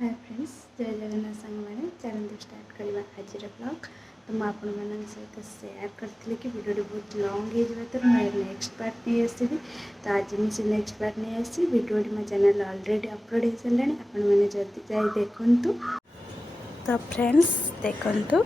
Hi friends, जय जगन्नाथ सांग मैंने चैनल स्टार्ट करवा आज ब्लॉग। तो मुझे आपण मान सहित सेयार करी कि भिडियो बहुत लंग हो तो मुझे नेक्स्ट पार्ट नहीं आसवि। तो आज मुझे नेक्स्ट पार्ट नहीं आसी भिडियो मो चैनल अलरेडी अपलोड हो सारे आपण मैंने जल्दी जाए देखु। तो फ्रेंड्स देखु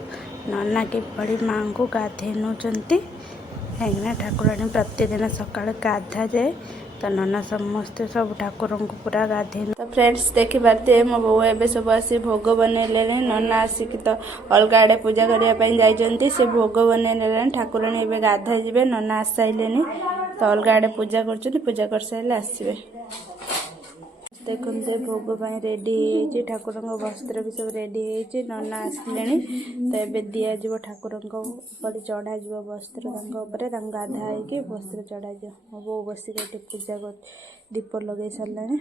नना किपरि माँ को गाधे नौ कहीं ठाकुराणी प्रतिदिन सका गाधा जाए। तो नना समस्ते सब ठाकुर को पूरा गाधे। तो फ्रेंड्स देखी पारे मो बो ए सब आसी भोग बनइले। नना आसिक तो अलग आड़े पूजा करने जाइए से भोग बनइले। ठाकुराणी ए गाधा जी नना आस सारे तो अलग आड़े पूजा पूजा कर सारे आसवे। देखते भोग रेडी है ठाकुर वस्त्र भी सब रेडी है। नना आसिले तो ये दिज्व ठाकुर चढ़ा वस्त्र गाधा हो वस्त्र चढ़ा मो बो बसिक पूजा कर दीप लगे सारे।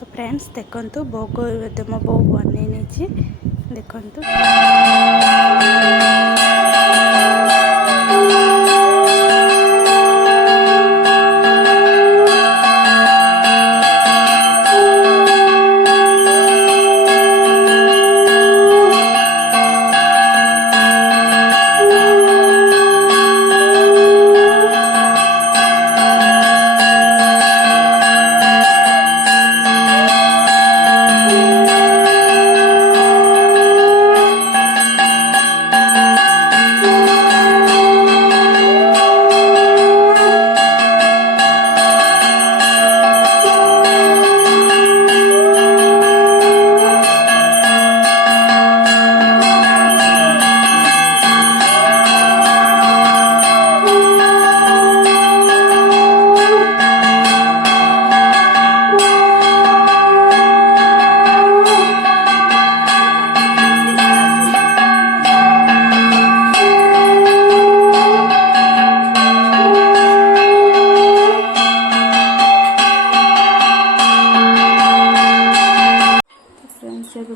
तो फ्रेंड्स देखु भोग मो बो बन देखु।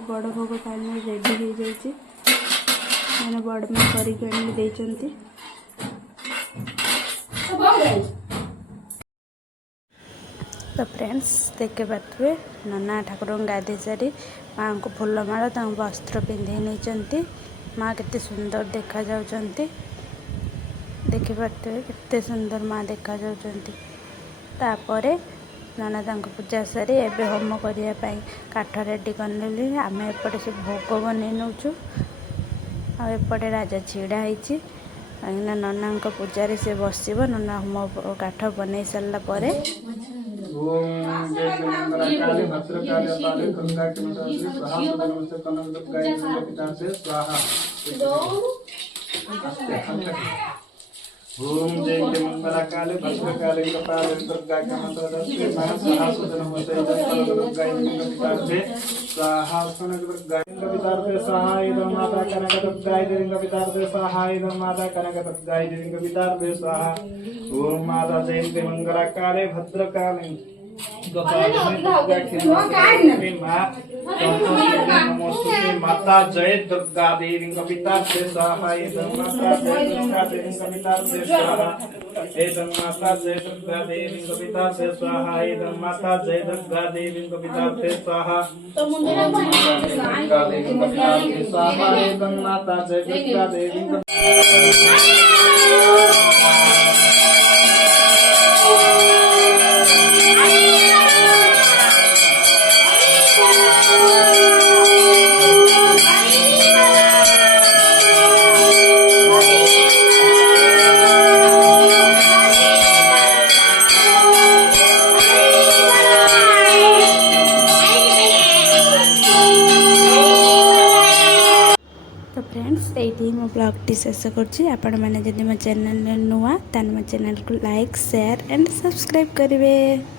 बड़ भोग फाइनल रेडी हो जाए मैंने बड़ माँ करके तो फ्रेंड्स देखे पारे नना ठाकुर गाधे सारी माँ को फूलमाला वस्त्र पिंधे नहीं। माँ के सुंदर देखा जाउछंती देखि पारे केते सुंदर माँ देखा जाउछंती। तापरे नना पूजा सारी एबे होम करने काठ रेडी करने आम एपटे से भोग बन नौचु आएपटे राजा छिड़ा होती कहीं नना पूजा से बस नना होम काठ बन सारा पर ओम जय मंगला काले भद्रकाले कपाले दुर्गा कामतरस्ते महासुदन होते दुर्गा इंद्रवितार्थे स्वाहा सन दुर्गा इंद्रवितार्थे स्वाहा इदं माता कनक दुर्गा इंद्रवितार्थे स्वाहा इदं माता कनक दुर्गा इंद्रवितार्थे स्वाहा। ओम माता जय मंगला काले भद्रकाले माता जय दुर्गा देवी कविता से सहाय माता जय दुर्गा देवी कविता से सहाय माता जय दुर्गा देवी कविता से सहाय माता जय दुर्गा देवी कविता से सहाय माता जय दुर्गा देवी तो फ्रेंड्स ये मो ब्लॉग टी शेष कर चैनल नुआ तो मो चैनल को लाइक शेयर एंड सब्सक्राइब करेंगे।